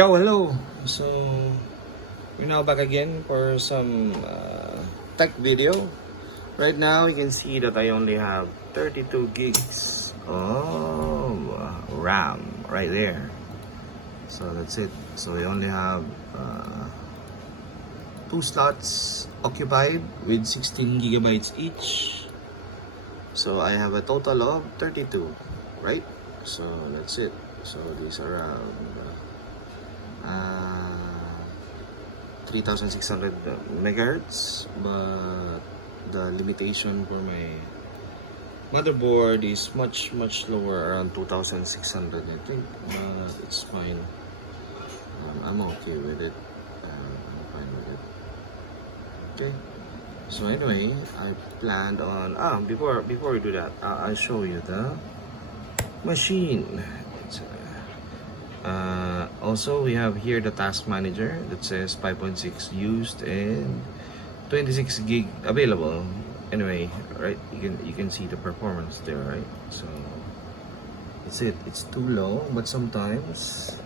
Yo, hello. So we're now back again for some tech video. Right now you can see that I only have 32 gigs of RAM right there. So that's it. So we only have two slots occupied with 16 gigabytes each. So I have a total of 32, right? So that's it. So these are around 3600 megahertz, but the limitation for my motherboard is much lower, around 2600 I think, but it's fine. I'm okay with it. I'm fine with it. Okay, so anyway, I planned on before we do that, I'll show you the machine. Also, we have here the task manager that says 5.6 used and 26 gig available. Anyway, right, you can see the performance there, right? So that's it. It's too low, but sometimes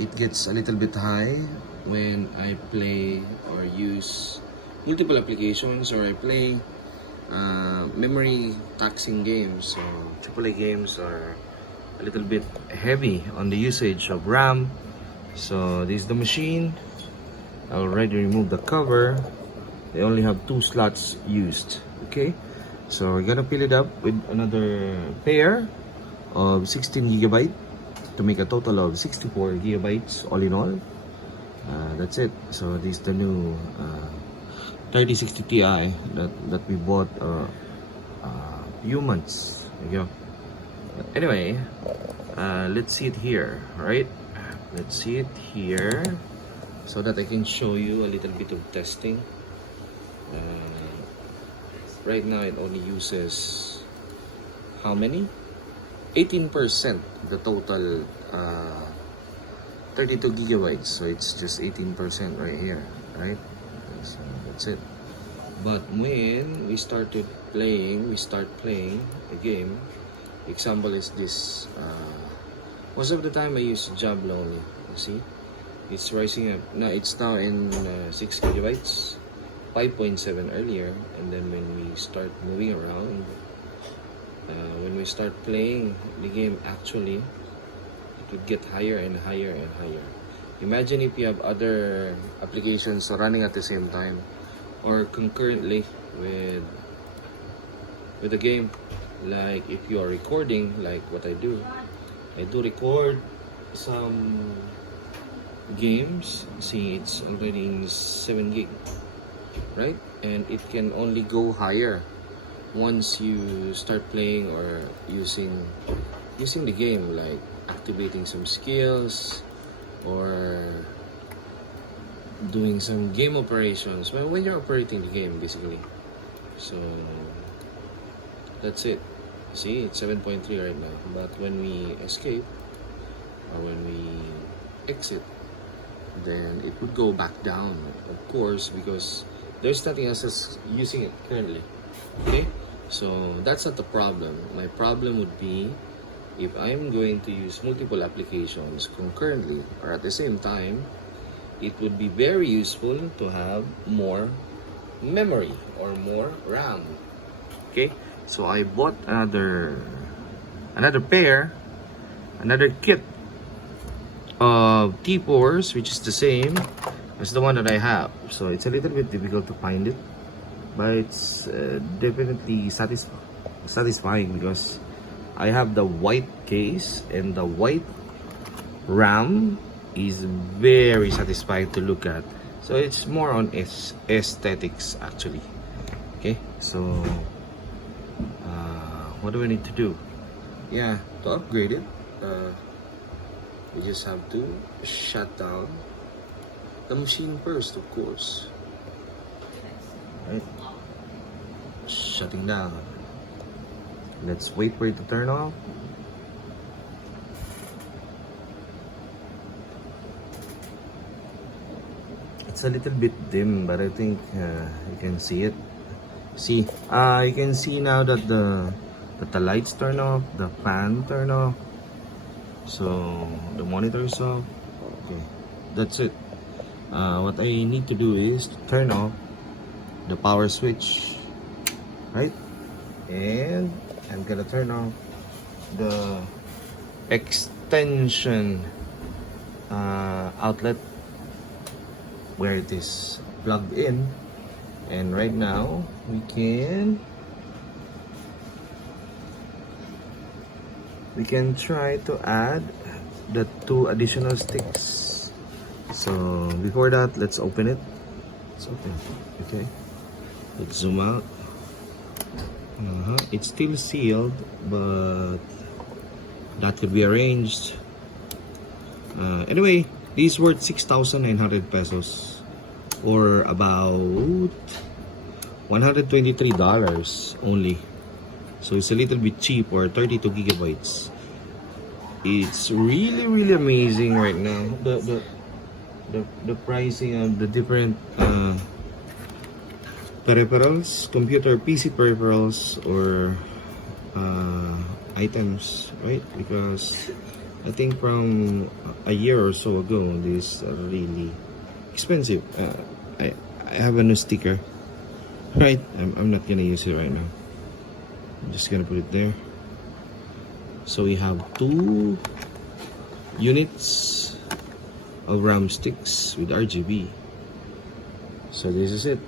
it gets a little bit high when I play or use multiple applications, or I play memory taxing games. So AAA games are a little bit heavy on the usage of RAM. So this is the machine. I already removed the cover. They only have two slots used. Okay, so we're gonna fill it up with another pair of 16 gigabyte to make a total of 64 gigabytes all in all. That's it. So this is the new 3060 Ti that we bought few months ago. Anyway, let's see it here, right? Let's see it here so that I can show you a little bit of testing. Right now it only uses how many? 18% the total 32 gigabytes, so it's just 18% right here, right? So that's it. But when we start playing a game, example is this. Most of the time I use Diablo only. You see, it's rising up. No, it's now in 6 gigabytes, 5.7 earlier, and then when we start moving around, when we start playing the game, actually, it would get higher and higher and higher. Imagine if you have other applications running at the same time or concurrently with the game. Like if you are recording, like what I do record some games. See, it's already in 7 gig, right? And it can only go higher once you start playing or using the game, like activating some skills or doing some game operations when you're operating the game, basically. So that's it. See, it's 7.3 right now, but when we escape or when we exit, then it would go back down, of course, because there's nothing else that's using it currently. Okay, so that's not the problem. My problem would be if I'm going to use multiple applications concurrently or at the same time. It would be very useful to have more memory or more RAM. Okay, so I bought another kit of tforce, which is the same as the one that I have. So it's a little bit difficult to find it, but it's definitely satisfying because I have the white case, and the white RAM is very satisfying to look at. So it's more on aesthetics actually. Okay, so what do I need to do? Yeah, to upgrade it, we just have to shut down the machine first, of course. Right, shutting down. Let's wait for it to turn off. It's a little bit dim, but I think you can see it. See, you can see now that the that the lights turn off, the fan turn off, so the monitor is off. Okay, that's it. What I need to do is to turn off the power switch, right? And I'm gonna turn off the extension outlet where it is plugged in. And right now we can try to add the 2 additional sticks. So before that, let's open it. Let's open it. Okay, let's zoom out. It's still sealed, but that could be arranged. Anyway, these worth 6,900 pesos, or about $123 only. So it's a little bit cheap, or 32 gigabytes. It's really amazing right now. The pricing of the different peripherals, computer PC peripherals, or items, right? Because I think from a year or so ago, these are really expensive. I have a new sticker, right? I'm not gonna use it right now. I'm just gonna put it there. So we have 2 units of RAM sticks with RGB. So this is it,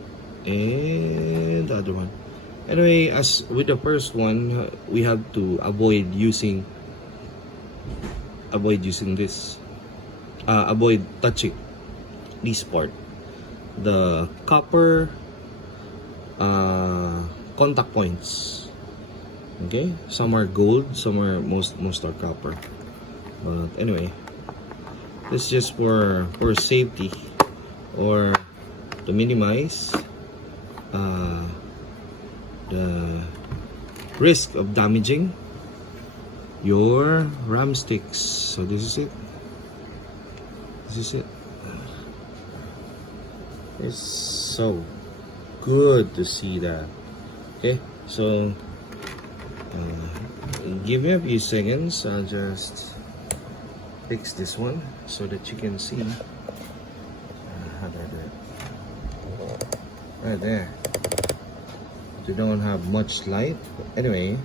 and the other one. Anyway, as with the first one, we have to avoid using this. Avoid touching this part. The copper contact points. Okay, some are gold, some are most are copper. But anyway, this is just for safety, or to minimize the risk of damaging your RAM sticks. So this is it. It's so good to see that. Okay, so give me a few seconds. I'll just fix this one so that you can see. How do I do it? Right there. You don't have much light, but anyway,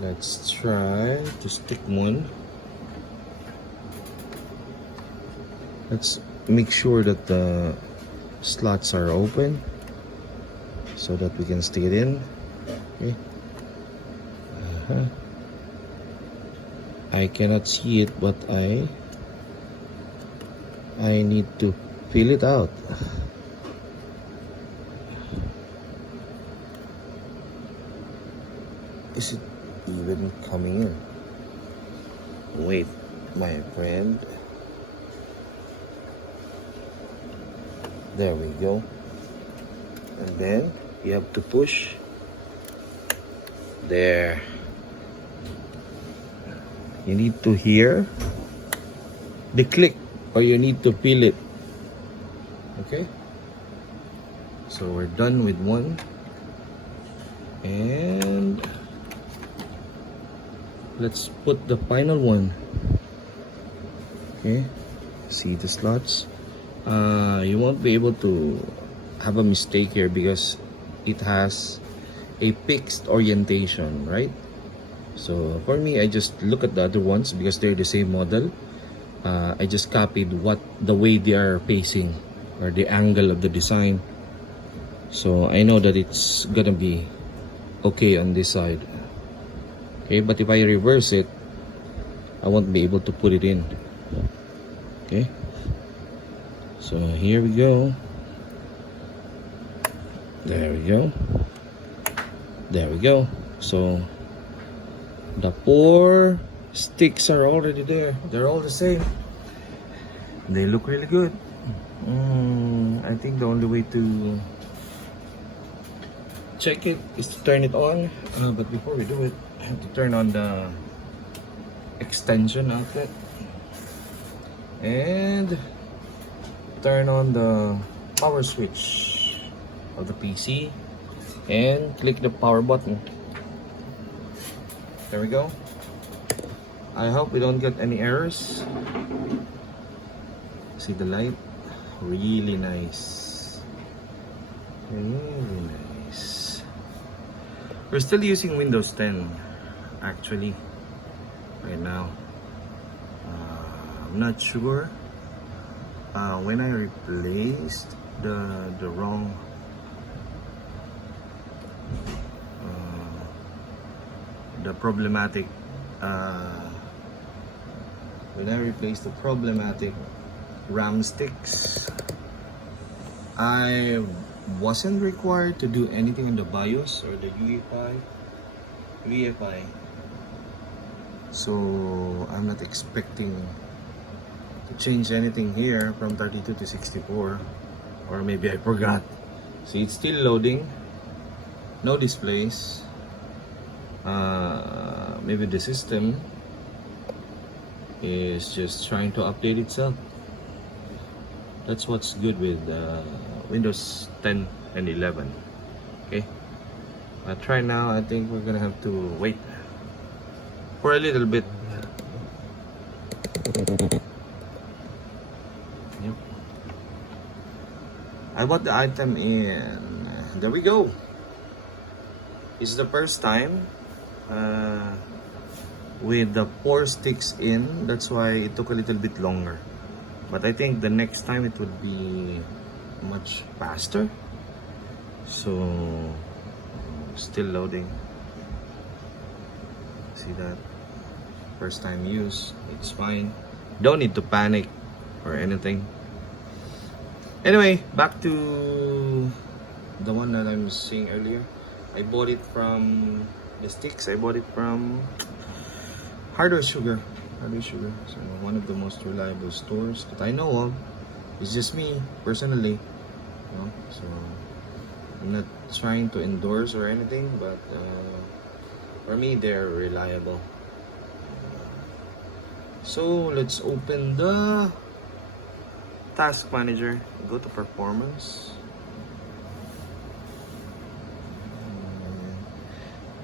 let's try to stick one. Let's make sure that the slots are open so that we can stick it in. Okay. I cannot see it, but I need to feel it out. Is it even coming in? Wait, my friend. There we go. And then you have to push. There. You need to hear the click, or you need to feel it. Okay? So we're done with one. And let's put the final one. Okay? See the slots? You won't be able to have a mistake here because it has a fixed orientation, right? So for me, I just look at the other ones because they're the same model. I just copied the way they are facing, or the angle of the design. So I know that it's gonna be okay on this side. Okay, but if I reverse it, I won't be able to put it in. Okay, so here we go. There we go. There we go. So the 4 sticks are already there. They're all the same. They look really good. I think the only way to check it is to turn it on. But before we do it, I have to turn on the extension outlet and turn on the power switch of the PC and click the power button. There we go. I hope we don't get any errors. See the light? Really nice. Really nice. We're still using Windows 10 actually right now. I'm not sure when I replaced the wrong the problematic when I replaced the problematic RAM sticks, I wasn't required to do anything on the BIOS or the UEFI. So I'm not expecting to change anything here from 32 to 64, or maybe I forgot. See, it's still loading. No displays. Maybe the system is just trying to update itself. That's what's good with Windows 10 and 11. Okay, but right now I think we're gonna have to wait for a little bit. Yep. I bought the item in. There we go. It's the first time with the 4 sticks in. That's why it took a little bit longer. But I think the next time it would be much faster. So still loading. See that? First time use. It's fine. Don't need to panic or anything. Anyway, back to the one that I'm seeing earlier. I bought it from the sticks. I bought it from Hardware Sugar. So one of the most reliable stores that I know of. It's just me personally, you know? So I'm not trying to endorse or anything, but for me they're reliable. So let's open the task manager, go to performance.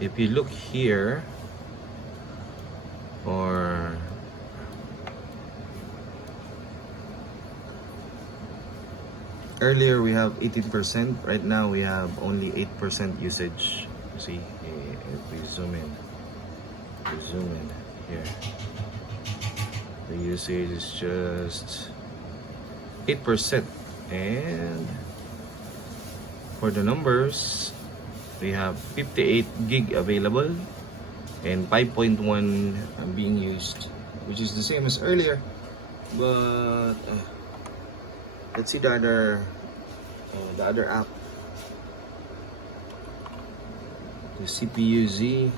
If you look here, or earlier we have 18%, right now we have only 8% usage. See, if we zoom in here, the usage is just 8%. And for the numbers, we have 58 gig available and 5.1 being used, which is the same as earlier. But let's see the other app, the CPU-Z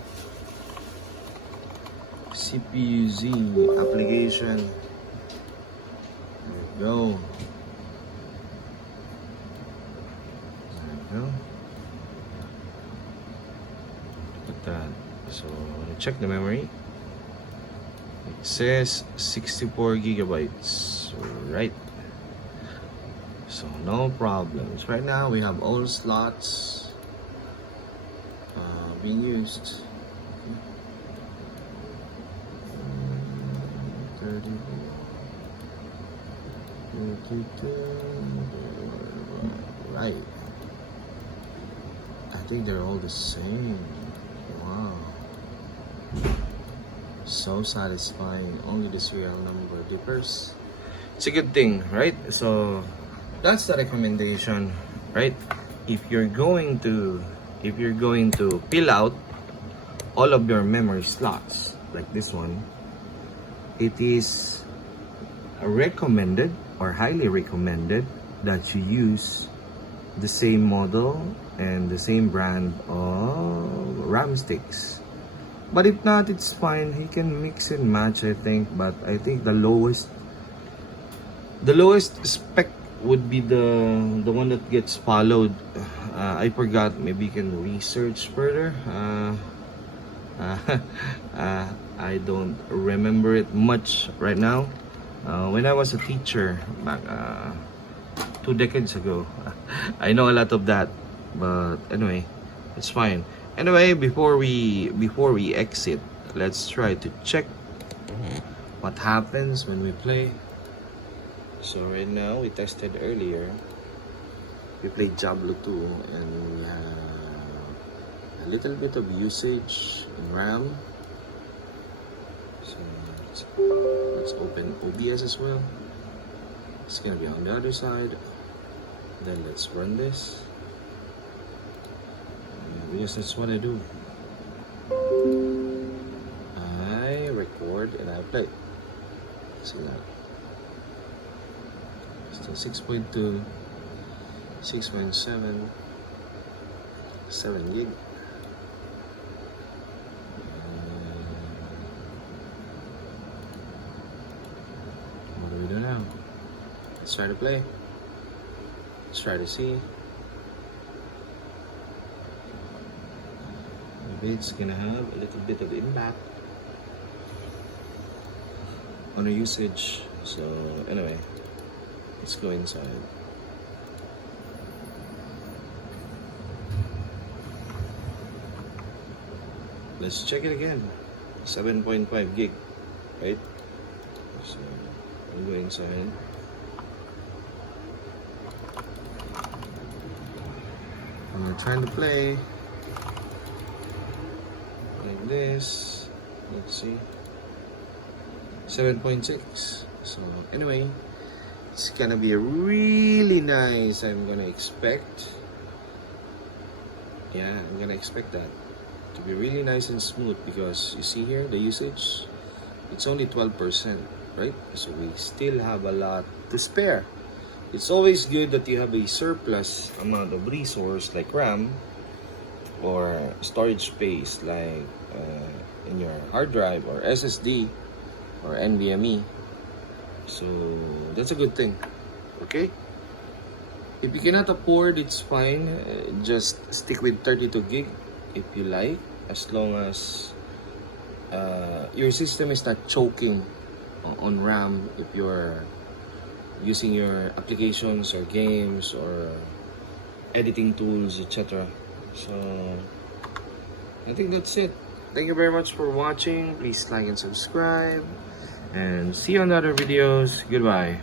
application. There we go. Look at that. So check the memory. It says 64 gigabytes, right? So no problems. Right now we have all slots being used. 30, 32, right. I think they're all the same. Wow. So satisfying. Only the serial number differs. It's a good thing, right? So that's the recommendation, right? If you're going to fill out all of your memory slots like this one, it is recommended or highly recommended that you use the same model and the same brand of RAM sticks. But if not, it's fine. You can mix and match, I think. But I think the lowest spec would be the one that gets followed. I forgot. Maybe you can research further. I don't remember it much right now. When I was a teacher back 2 decades ago, I know a lot of that. But anyway, it's fine. Anyway, before we exit let's try to check what happens when we play. So right now, we tested earlier. We played Diablo 2 and we have a little bit of usage in RAM. So let's open OBS as well. It's gonna be on the other side. Then let's run this. Because that's what I do. I record and I play. See that? Still 6.2, 6.7, 7 gig. What do we do now? Let's try to play. Let's try to see. Maybe it's gonna have a little bit of impact on the usage. So anyway, let's go inside. Let's check it again. 7.5 gig, right? So we'll go inside. I'm trying to play like this. Let's see. 7.6. So anyway, it's gonna be really nice. I'm gonna expect. Yeah, I'm gonna expect that to be really nice and smooth, because you see here the usage, it's only 12%, right? So we still have a lot to spare. It's always good that you have a surplus amount of resource like RAM or storage space like in your hard drive or SSD or NVMe. So that's a good thing. Okay, if you cannot afford, it's fine. Just stick with 32 gig if you like, as long as your system is not choking on RAM if you're using your applications or games or editing tools, etc. So I think that's it. Thank you very much for watching. Please like and subscribe, and see you on the other videos. Goodbye.